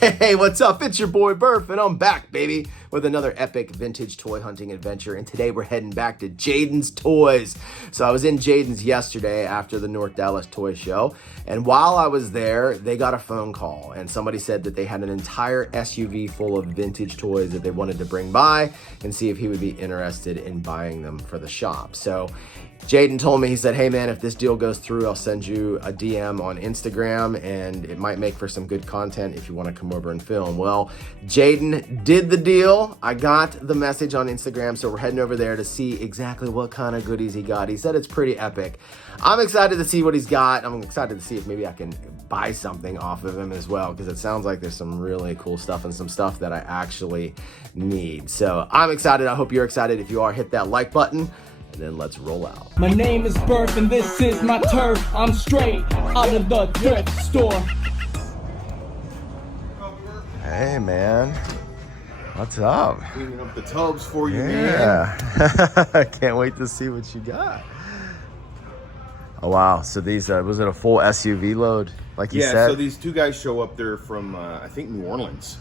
Hey, what's up? It's your boy Burf, and I'm back, baby, with another epic vintage toy hunting adventure. And today we're heading back to Jayden's Toys. So I was in Jayden's yesterday after the North Dallas Toy Show, and while I was there, they got a phone call, and somebody said that they had an entire SUV full of vintage toys that they wanted to bring by and see if he would be interested in buying them for the shop. So Jayden told me, he said, hey man, if this deal goes through, I'll send you a DM on Instagram and it might make for some good content if you want to come over and film. Well, Jayden did the deal. I got the message on Instagram, so we're heading over there to see exactly what kind of goodies he got. He said it's pretty epic. I'm excited to see what he's got. I'm excited to see if maybe I can buy something off of him as well, because it sounds like there's some really cool stuff and some stuff that I actually need. So I'm excited. I hope you're excited. If you are, hit that like button. And then let's roll out. My name is Burf and this is my turf. I'm straight out of the thrift store. Hey man, what's up? Cleaning up the tubs for you, man. Yeah, can't wait to see what you got. Oh wow, so these, was it a full SUV load, like you said? Yeah, so these two guys show up there from, I think, New Orleans.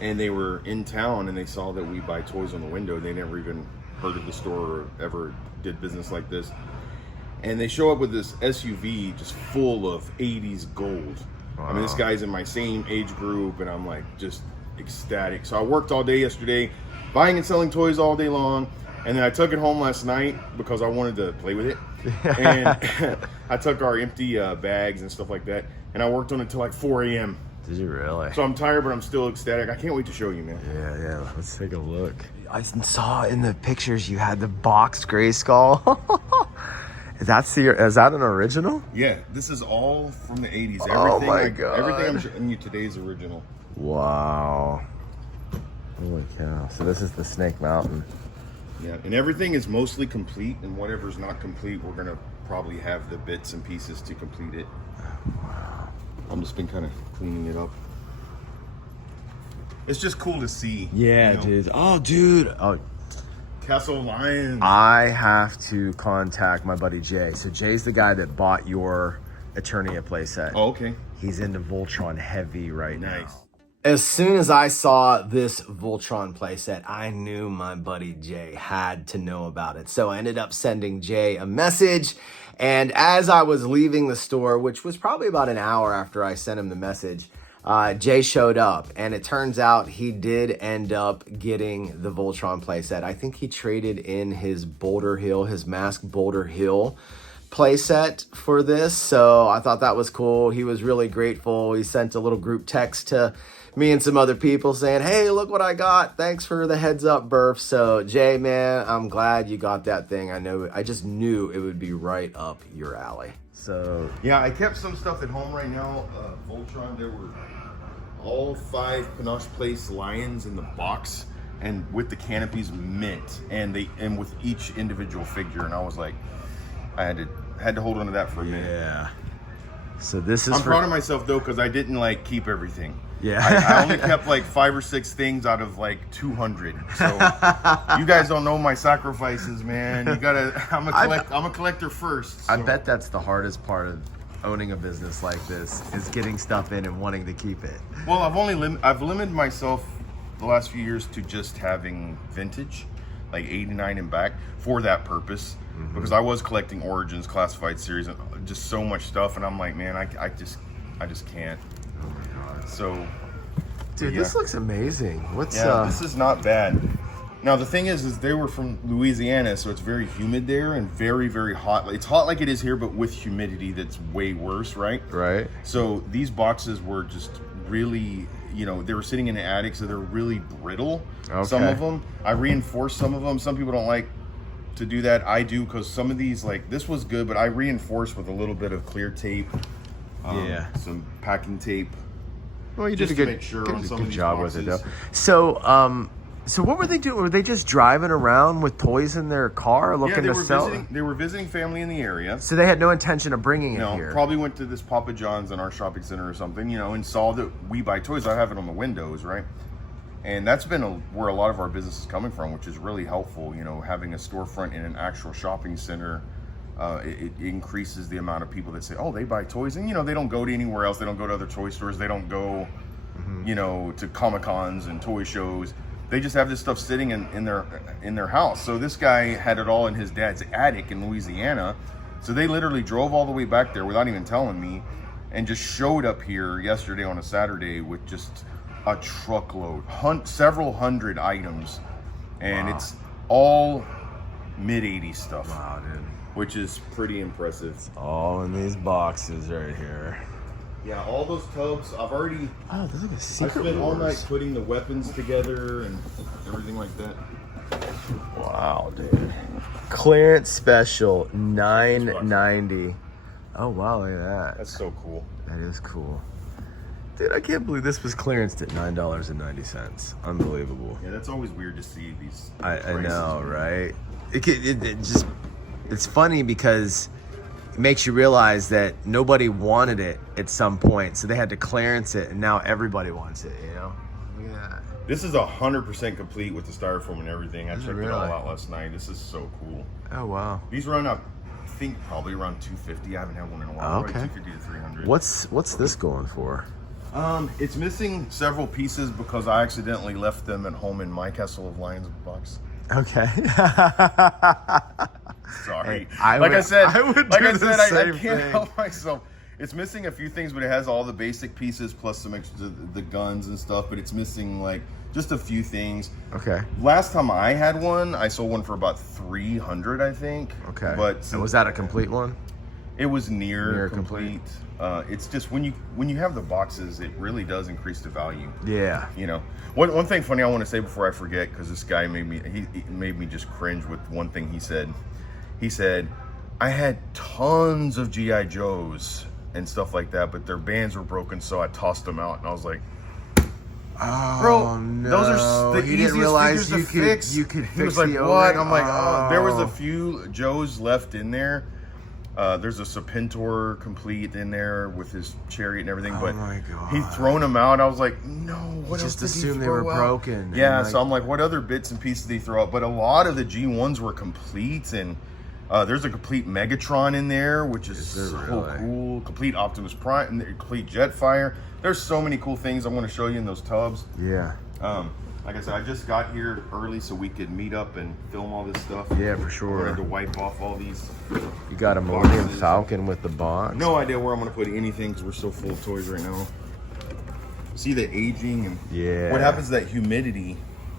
And they were in town and they saw that we buy toys on the window. They never even heard of the store or ever did business like this. And they show up with this SUV just full of 80s gold. Wow. I mean, this guy's in my same age group and I'm like just ecstatic. So I worked all day yesterday, buying and selling toys all day long. And then I took it home last night because I wanted to play with it. And I took our empty bags and stuff like that. And I worked on it till like 4 a.m. Did you really? So I'm tired, but I'm still ecstatic. I can't wait to show you, man. Yeah, let's take a look. I saw in the pictures you had the boxed gray skull. Is that an original? Yeah, this is all from the 80s. Oh my God. Everything I'm showing you today is original. Wow. Holy cow. So this is the Snake Mountain. Yeah, and everything is mostly complete, and whatever's not complete, we're gonna probably have the bits and pieces to complete it. Wow. I'm just been kind of cleaning it up. It's just cool to see. Yeah, you know? dude. Oh, Castle Lions. I have to contact my buddy Jay. So Jay's the guy that bought your Eternia playset. Oh, okay. He's into Voltron heavy right now. Nice. As soon as I saw this Voltron playset, I knew my buddy Jay had to know about it. So I ended up sending Jay a message. And as I was leaving the store, which was probably about an hour after I sent him the message, Jay showed up. And it turns out he did end up getting the Voltron playset. I think he traded in his Boulder Hill, his Mask Boulder Hill playset for this. So I thought that was cool. He was really grateful. He sent a little group text to me and some other people saying, hey, look what I got. Thanks for the heads up, Burf. So Jay, man, I'm glad you got that thing. I just knew it would be right up your alley. So yeah, I kept some stuff at home right now. Voltron, there were all 5 Panache Place Lions in the box, and with the canopies mint, and with each individual figure. And I was like, I had to hold on to that for a minute. Yeah. So this is I'm proud of myself though, because I didn't like keep everything. Yeah. I only kept like 5 or 6 things out of like 200. So you guys don't know my sacrifices, man. You gotta. I'm a collector first. So. I bet that's the hardest part of owning a business like this, is getting stuff in and wanting to keep it. Well, I've limited myself the last few years to just having vintage, like 89 and back, for that purpose. Mm-hmm. Because I was collecting Origins, Classified Series, and just so much stuff, and I'm like, man, I just can't. Oh my God. So, dude, yeah. This looks amazing. This is not bad. Now the thing is they were from Louisiana, so it's very humid there and very, very hot. It's hot like it is here, but with humidity that's way worse, right? Right. So these boxes were just really, they were sitting in the attic, so they're really brittle. Okay. Some of them. I reinforced some of them. Some people don't like to do that. I do, because some of these, like this was good, but I reinforced with a little bit of clear tape. Some packing tape. Well, you did a good, make sure good, on some good of job these with it, boxes. though. So what were they doing? Were they just driving around with toys in their car looking to sell? They were visiting family in the area. So they had no intention of bringing it here? No, probably went to this Papa John's in our shopping center or something, and saw that we buy toys. I have it on the windows, right? And that's been where a lot of our business is coming from, which is really helpful, having a storefront in an actual shopping center. It increases the amount of people that say, oh, they buy toys. And, they don't go to anywhere else. They don't go to other toy stores. They don't go you know, to Comic-Cons and toy shows. They just have this stuff sitting in their house. So this guy had it all in his dad's attic in Louisiana. So they literally drove all the way back there without even telling me, and just showed up here yesterday on a Saturday with just a truckload, several hundred items, and it's all mid-'80s stuff. Wow, dude. Which is pretty impressive. It's all in these boxes right here. Yeah, all those tubs, I've already... Oh, there's like a I secret spent all Wars. night putting the weapons together and everything like that. Wow, dude. Clearance special, $9.90. Oh, wow, look at that. That's so cool. That is cool. Dude, I can't believe this was clearanced at $9.90. Unbelievable. Yeah, that's always weird to see these I prices. know, right? It's funny because it makes you realize that nobody wanted it at some point, so they had to clearance it, and now everybody wants it, you know? Look at that. This is 100% complete with the styrofoam and everything. I Is it checked it really? all out last night. This is so cool. Oh, wow. These run up, I think, probably around $250. I haven't had one in a while. Oh, okay. Probably $250 to $300. What's this going for? It's missing several pieces because I accidentally left them at home in my Castle of Lions box. Okay. Sorry. Hey, I would do the I same can't thing. help myself. It's missing a few things, but it has all the basic pieces plus some extra the guns and stuff. But it's missing like just a few things. Okay. Last time I had one, I sold one for about $300, I think. Okay. But and was that a complete one? it was near Near complete. It's just when you have the boxes, it really does increase the value. Yeah. You know, one thing funny I want to say before I forget, because this guy he made me just cringe with one thing he said. He said, I had tons of GI Joes and stuff like that, but their bands were broken, so I tossed them out. And I was like, Oh, bro, no. those are the He easiest didn't realize figures to fix. you could He fix was like, the what? O-ring? I'm like, oh. There was a Oh. few Joes left in there. There's a Serpentor complete in there with his chariot and everything, but my God. he'd thrown them out. I was like, no, what else just did he assumed they were throw out? broken. Yeah, And, so I'm like, what other bits and pieces did he throw out? But a lot of the G1s were complete, and there's a complete Megatron in there, which is there so really? cool. Complete Optimus Prime, and complete Jetfire. There's so many cool things I want to show you in those tubs. Yeah. Like I said, I just got here early so we could meet up and film all this stuff. Yeah, for I sure. wanted to wipe off all these. You got a Millennium Falcon with the box? No idea where I'm going to put anything because we're so full of toys right now. See the aging and Yeah. what happens is that humidity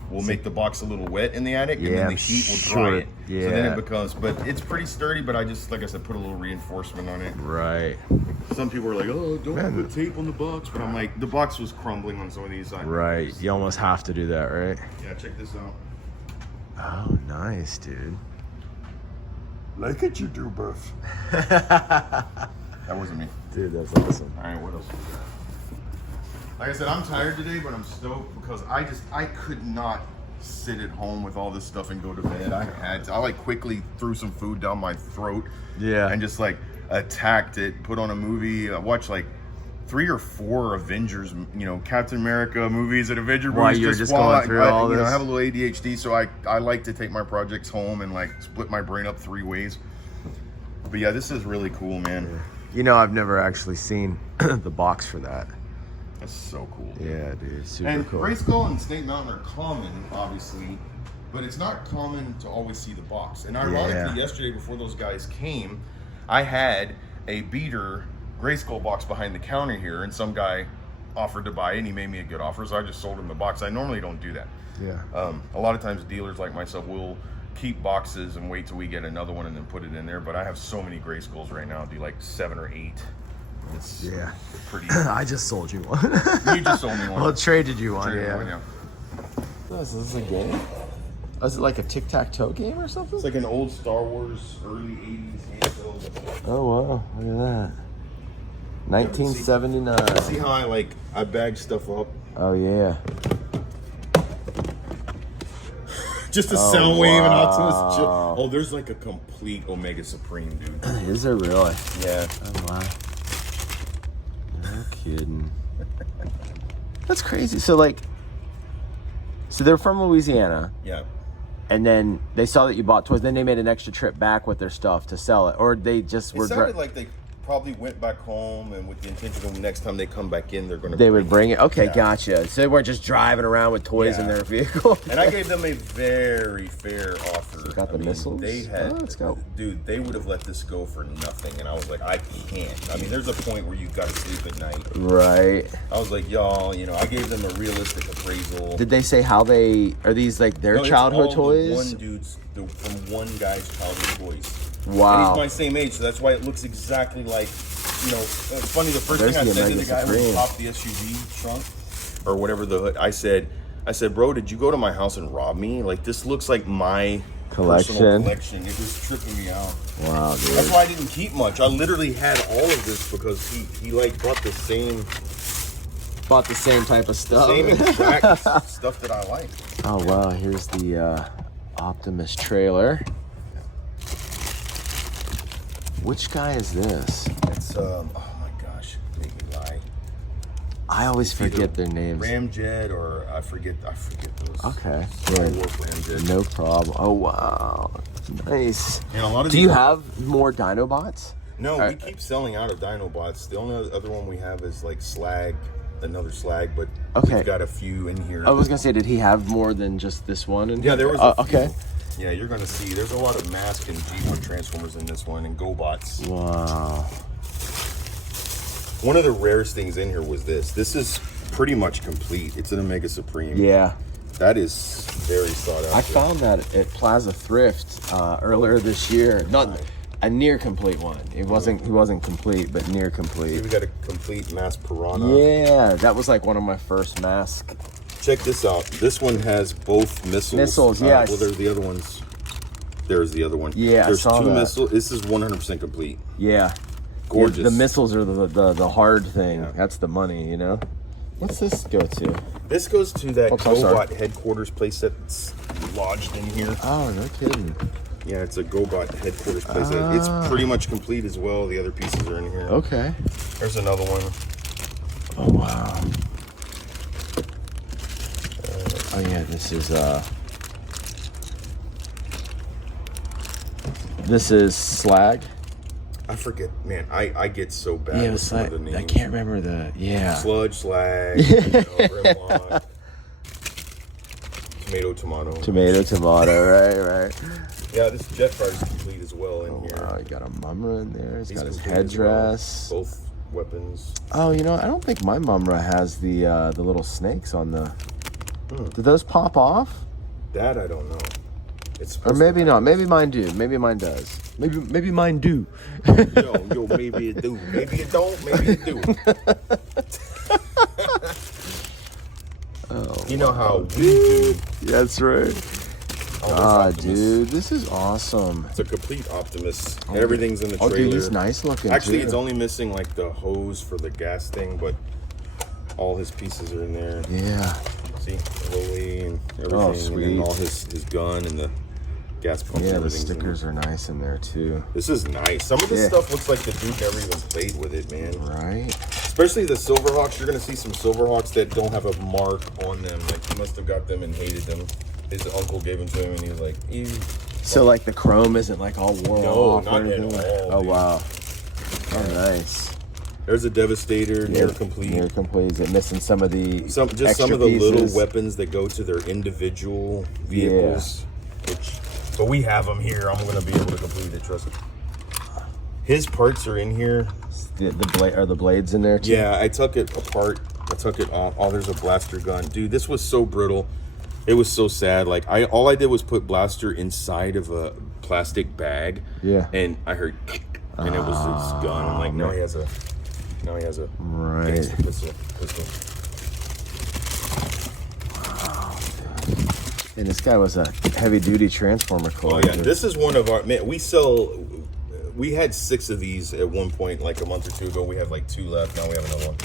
will make the box a little wet in the attic, and Yeah, then the I'm heat will dry sure. it. So then Yeah. it becomes, but it's pretty sturdy, but I just, like I said, put a little reinforcement on it. Right. Some people are like, oh, don't Man. put tape on the box, but I'm like, the box was crumbling on some of these. Right. You almost have to do that, right? Yeah, check this out. Oh, nice, dude. Like it, you do, Buff. That wasn't me. Dude, that's awesome. All right, what else we got? Like I said, I'm tired today, but I'm stoked because I could not sit at home with all this stuff and go to bed. I like quickly threw some food down my throat. Yeah. And just like attacked it, put on a movie, watched like 3 or 4 Avengers, Captain America movies and Avenger While movies. you're just going through all I this? have a little ADHD, so I like to take my projects home and like split my brain up 3 ways. But yeah, this is really cool, man. I've never actually seen the box for that. That's so cool. Yeah, dude. Super And cool. Grayskull and Snake Mountain are common, obviously, but it's not common to always see the box. And ironically, yesterday before those guys came, I had a beater Grayskull box behind the counter here, and some guy offered to buy it, and he made me a good offer, so I just sold him the box. I normally don't do that. Yeah. A lot of times dealers like myself will keep boxes and wait till we get another one and then put it in there, but I have so many Grayskulls right now, I'll do like 7 or 8. It's pretty. I just sold you one. You just sold me one. Well, traded you one, Traded yeah. one, yeah. Is this a game? Is it like a tic-tac-toe game or something? It's like an old Star Wars, early 80s handheld. Oh, wow. Look at that. 1979. See how I bag stuff up? Oh, yeah. Just a sound wave and Optimus. Oh, there's like a complete Omega Supreme, dude. Is there really? Yeah. Oh, wow. No kidding. That's crazy. So they're from Louisiana, Yeah. and then they saw that you bought toys. Then they made an extra trip back with their stuff to sell it, or they just were. It sounded like they probably went back home, and with the intention of next time they come back in, they're going to. They would bring it. Okay, Yeah. gotcha. So they weren't just driving around with toys in their vehicle. And I gave them a very fair offer. So got the missiles. They had, let's go. Dude, they would have let this go for nothing, and I was like, I can't. I mean, there's a point where you've got to sleep at night. Right. I was like, y'all, you know, I gave them a realistic appraisal. Did they say how they are these like their childhood it's all toys? from one guy's childhood toys. Wow. And he's my same age, so that's why it looks exactly like, you know, it's funny, the first thing I said to the guy who popped the SUV trunk, or whatever the hood, I said, bro, did you go to my house and rob me? Like, this looks like my personal collection. It was tripping me out. Wow, dude. That's why I didn't keep much. I literally had all of this because he like bought the same type of stuff. Same exact stuff that I like. Oh, wow. Here's the Optimus trailer. Which guy is this? It's oh my gosh, make me lie. I always forget their names. Ramjet, or I forget those. Okay. Star Wars Ramjet. No problem. Oh wow, nice. And a lot of Do you have more Dinobots? No, we keep selling out of Dinobots. The only other one we have is like Slag, another Slag, but we've got a few in here. I was gonna say, did he have more than just this one? Yeah, there was a few. Okay. Yeah, you're gonna see. There's a lot of Mask and G1 Transformers in this one, and GoBots. Wow. One of the rarest things in here was this. This is pretty much complete. It's an Omega Supreme. Yeah. That is very sought after. I found that at Plaza Thrift earlier this year. Not a near complete one. He wasn't complete, but near complete. See, we got a complete Mask Piranha. Yeah, that was like one of my first Mask. Check this out. This one has both missiles. Missiles, yes. Well, there's the other ones. There's the other one. Yeah, there's I saw two that. missiles. This is 100% complete. Yeah. Gorgeous. Yeah, the missiles are the hard thing. Yeah. That's the money, you know? What's this go to? This goes to that GoBot headquarters place that's lodged in here. Oh, no kidding. Yeah, it's a GoBot headquarters place. It's pretty much complete as well. The other pieces are in here. Okay. There's another one. Oh, wow. Oh yeah, this is Slag. I forget, man. I get so bad. Yeah, with it's some like, of the names. I can't remember the Sludge, Slag, Grimlock, Tomato. Right. Yeah, this jet car is complete as well in here. Wow, you got a Mumra in there. He's got his headdress. Well. Both weapons. Oh, you know, I don't think my Mumra has the little snakes on the. Did those pop off? That I don't know. Or maybe not. Maybe mine do. Maybe mine does. Maybe mine do. yo, maybe it do. Maybe it don't. Maybe it do. Oh, you know how we do. That's right. Dude, this is awesome. It's a complete Optimus. Everything's in the trailer. Oh, dude, he's nice looking. Actually, too. It's only missing like the hose for the gas thing, but all his pieces are in there. Yeah. See, Rolly and everything, Oh, sweet. and then all his gun and the gas pump. Yeah, and the stickers are nice in there too. This is nice. Some of this stuff looks like the dude never even played with it, man. Right. Especially the Silverhawks. You're gonna see some Silverhawks that don't have a mark on them. Like he must have got them and hated them. His uncle gave them to him, and he was like, "Ew." So like the chrome isn't like all worn off or anything. Not at all. Oh dude. wow. Oh nice. There's a Devastator, near complete. Near complete. Is it missing some of the some of the little weapons that go to their individual vehicles? Yeah. But we have them here. I'm gonna be able to complete it. Trust me. His parts are in here. Are the blades in there too? Yeah, I took it apart. I took it off. Oh, there's a blaster gun, dude. This was so brittle. It was so sad. Like all I did was put blaster inside of a plastic bag. Yeah. And I heard, and it was his gun. I'm like, now he has a gangster pistol. Wow. And this guy was a heavy-duty Transformer collector. Oh yeah, this is one of our man. We had 6 of these at one point, like a month or two ago. We have like 2 left. Now we have another one.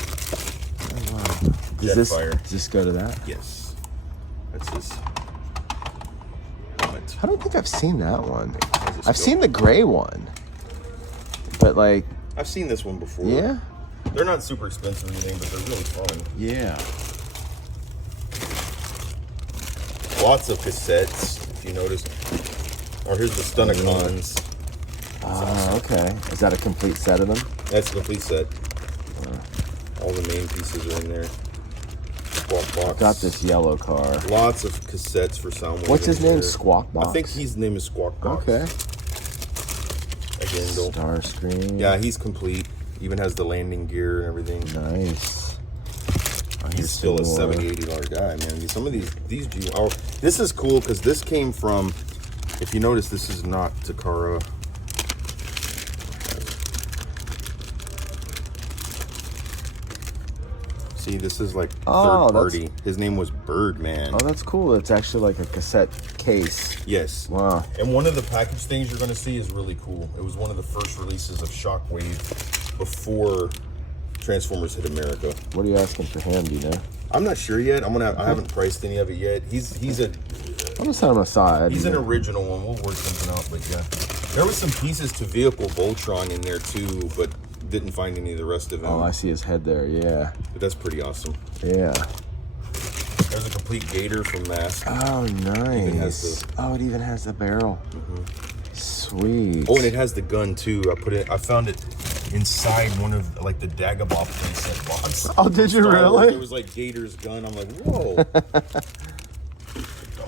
Oh wow. Does this go to that? Yes. That's his helmet. I don't think I've seen that one. I've seen the gray one, but like I've seen this one before. Yeah. They're not super expensive or anything, but they're really fun. Yeah. Lots of cassettes, if you notice. Or here's the Stunnicons. Okay. Is that a complete set of them? That's a complete set. All the main pieces are in there. Squawk Box. Got this yellow car. Lots of cassettes for Soundwave. What's his name? Squawk Box? I think his name is Squawk Box. Okay. Again, though. Star screen. Yeah, he's complete. Even has the landing gear and everything. Nice. He's still a $70-$80 guy, man. Some of these G. Oh, this is cool because this came from. If you notice, this is not Takara. See, this is like third party. His name was Birdman. Oh, that's cool. It's actually like a cassette case. Yes. Wow. And one of the package things you're going to see is really cool. It was one of the first releases of Shockwave before Transformers hit America. What are you asking for him? Do you know? I'm not sure yet. I haven't priced any of it yet. He's a. I'm gonna set him aside. He's an original one. We'll work something out, but yeah, there was some pieces to vehicle Voltron in there too, but didn't find any of the rest of them. Oh, I see his head there. Yeah. But that's pretty awesome. Yeah. There's a complete Gator from Mask. Oh, nice. It even has the barrel. Sweet. Oh, and it has the gun too. I found it inside one of like the Dagobah playset box. Oh, did you really? It was like Gator's gun. I'm like, whoa.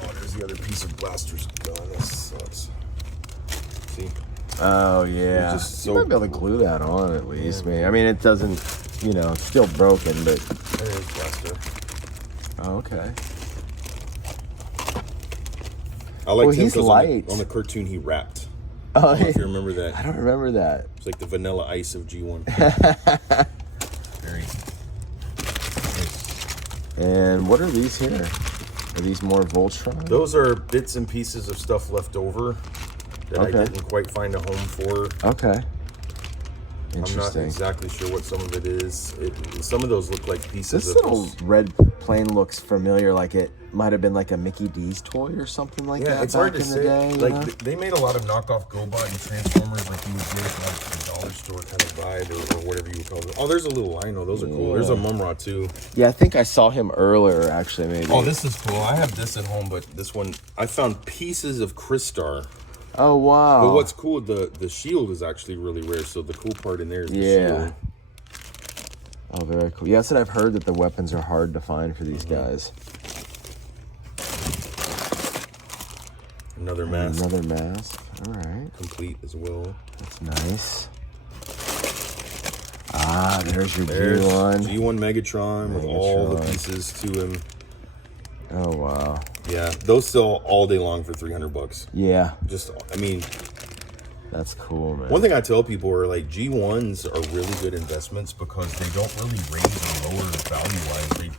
Oh, there's the other piece of Blaster's gun. That sucks. See? Oh, yeah. Just You might be able to glue that on at least, man. I mean, it doesn't, it's still broken, but. There's Blaster. Oh, okay. I like him he's light. on the cartoon he rapped. Oh, I don't know if you remember that. I don't remember that. It's like the Vanilla Ice of G1. Very nice. And what are these here? Are these more Voltron? Those are bits and pieces of stuff left over that I didn't quite find a home for. Okay. I'm not exactly sure what some of it is. Some of those look like pieces This of little red plane looks familiar, like it might have been like a Mickey D's toy or something like that. Yeah, it's hard to say. Like they made a lot of knockoff GoBot and Transformers, like you would get like the dollar store kind of vibe or whatever you would call it. Oh, there's a little Lino. Those are cool. There's a Mumra too. Yeah, I think I saw him earlier, actually, maybe. Oh, this is cool. I have this at home, but this one I found pieces of Crystar. Oh, wow. But what's cool, the shield is actually really rare, so the cool part in there is the shield. Oh, very cool. Yeah, that's what I've heard, that the weapons are hard to find for these guys. Another mask. Another mask. All right. Complete as well. That's nice. Ah, there's your There's G1. G1 Megatron with all the pieces to him. Oh, wow. Yeah, those sell all day long for $300. Yeah. That's cool, man. One thing I tell people are like G1s are really good investments because they don't really raise or lower value-wise.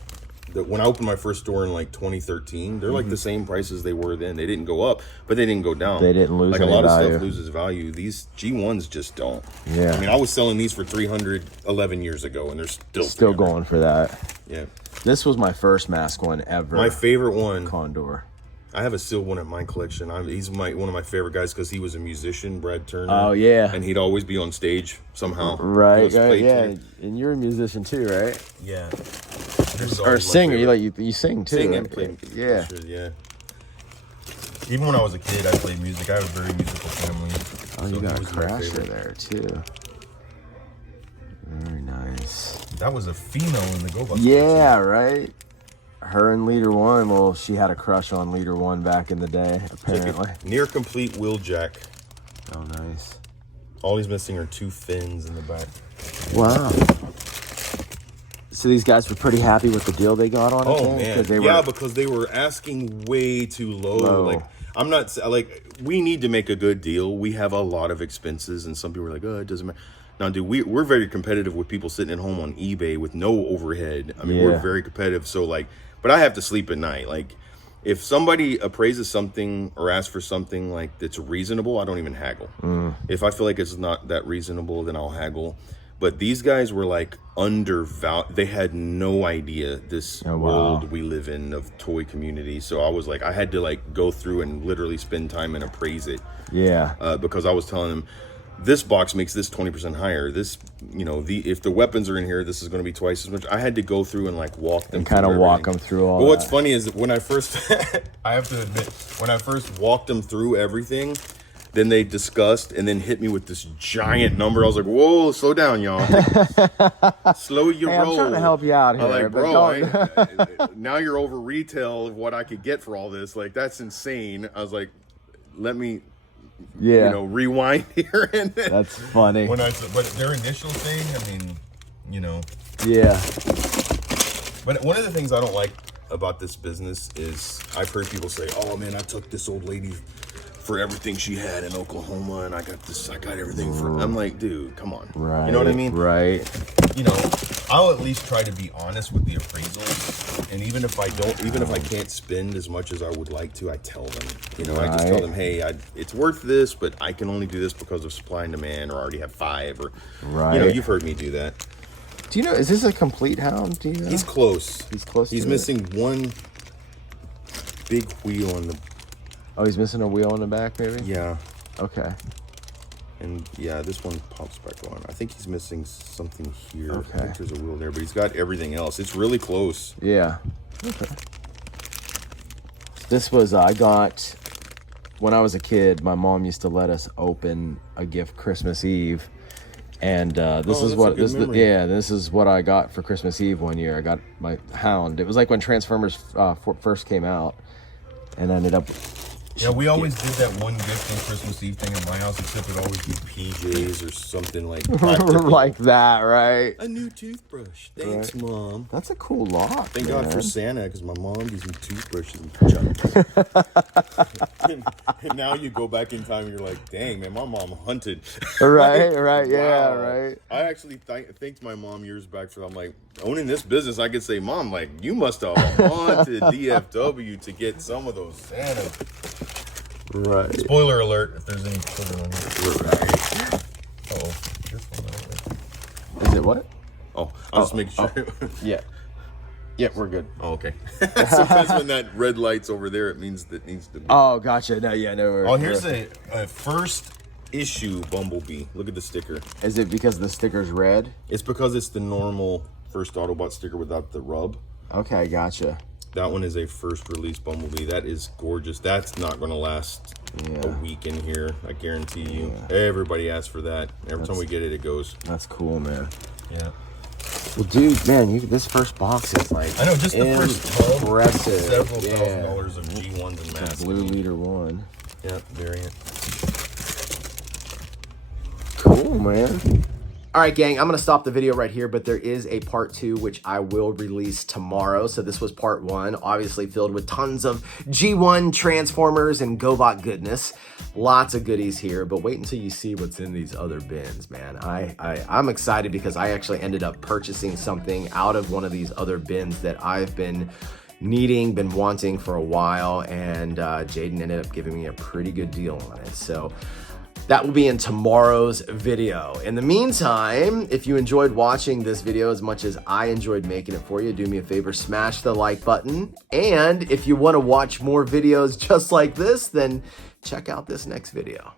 When I opened my first store in like 2013, they're like the same price as they were then. They didn't go up, but they didn't go down. They didn't lose like any a lot value. of stuff loses value. These G1s just don't. Yeah. I mean, I was selling these for $300 11 years ago, and they're still going for that. Yeah. This was my first mask one ever. My favorite one. Condor. I have a sealed one at my collection. He's one of my favorite guys because he was a musician, Brad Turner. Oh, yeah. And he'd always be on stage somehow. Right, yeah. And you're a musician too, right? Yeah. Or a singer. You sing too. Sing and play. Yeah. Sure, yeah. Even when I was a kid, I played music. I have a very musical family. Oh, so you got a crasher there too. Very nice. That was a female in the GoBots. Yeah, right? Her and Leader One, well, she had a crush on Leader One back in the day, apparently. Like near complete wheel jack. Oh, nice. All he's missing are 2 fins in the back. Wow. So these guys were pretty happy with the deal they got on it? Oh, man. Because they were asking way too low. Like, I'm not, like, we need to make a good deal. We have a lot of expenses, and some people are like, oh, it doesn't matter. Now, dude, we're very competitive with people sitting at home on eBay with no overhead. I mean, we're very competitive. So, like, but I have to sleep at night. Like, if somebody appraises something or asks for something, like, that's reasonable, I don't even haggle. If I feel like it's not that reasonable, then I'll haggle. But these guys were, like, undervalued. They had no idea this world we live in of toy community. So I was like, I had to, like, go through and literally spend time and appraise it. Yeah. Because I was telling them, this box makes this 20% higher. This, if the weapons are in here, this is going to be twice as much. I had to go through and like walk them. And kind of walk them through all. But what's funny is when I first, I have to admit, when I first walked them through everything, Then they discussed and then hit me with this giant number. I was like, whoa, slow down, y'all. Slow your roll. I'm trying to help you out here. I'm like, bro, now you're over retail of what I could get for all this. Like, that's insane. I was like, let me, rewind here. And that's funny. But their initial thing, I mean, Yeah. But one of the things I don't like about this business is I've heard people say, oh man, I took this old lady for everything she had in Oklahoma, and I got everything for. I'm like, dude, come on, right? You know what I mean? Right. I'll at least try to be honest with the appraisals, and even if I can't spend as much as I would like to, I tell them. I just tell them, hey, it's worth this, but I can only do this because of supply and demand, or I already have 5, or you've heard me do that. Do you know? Is this a complete hound? Do you know? He's close. He's close. He's missing one big wheel on the. Oh, he's missing a wheel on the back, maybe? Yeah. Okay. And yeah, this one pops back on. I think he's missing something here. Okay. I think there's a wheel there, but he's got everything else. It's really close. Yeah. Okay. This was, I got, when I was a kid, my mom used to let us open a gift Christmas Eve. And this is what I got for Christmas Eve one year. I got my hound. It was like when Transformers first came out, and I ended up. Yeah, we always did that one gift on Christmas Eve thing in my house, except it would always be PJs or something like like that, right? A new toothbrush. Thanks, right. Mom. That's a cool lot. Thank God for Santa, because my mom gives me toothbrushes and pajamas. and now you go back in time and you're like, dang, man, my mom hunted. Right, Wow. I actually thanked my mom years back for that. I'm like, owning this business, I could say, Mom, like, you must have haunted DFW to get some of those Santa. Right. Spoiler alert, if there's any children on here. Right. Oh, this one. Is it what? Oh, I'll just make sure. Yeah. Yeah, we're good. Oh, okay. Sometimes when that red light's over there, it means that needs to be. Oh, gotcha. No. Here's a first issue Bumblebee. Look at the sticker. Is it because the sticker's red? It's because it's the normal first Autobot sticker without the rub. Okay, gotcha. That one is a first release Bumblebee. That is gorgeous. That's not going to last a week in here. I guarantee you. Yeah. Everybody asks for that. Every time we get it, it goes. That's cool, man. Yeah. Well, dude, man, this first box is like I know, just the first tub. Impressive. Several $1,000s of G1s and masks. Blue Leader 1. Yeah, variant. Cool, man. All right, gang, I'm going to stop the video right here, but there is a part 2, which I will release tomorrow. So this was part 1, obviously filled with tons of G1 Transformers and GoBot goodness. Lots of goodies here, but wait until you see what's in these other bins, man. I'm excited because I actually ended up purchasing something out of one of these other bins that I've been wanting for a while, and Jayden ended up giving me a pretty good deal on it. So that will be in tomorrow's video. In the meantime, if you enjoyed watching this video as much as I enjoyed making it for you, do me a favor, smash the like button. And if you want to watch more videos just like this, then check out this next video.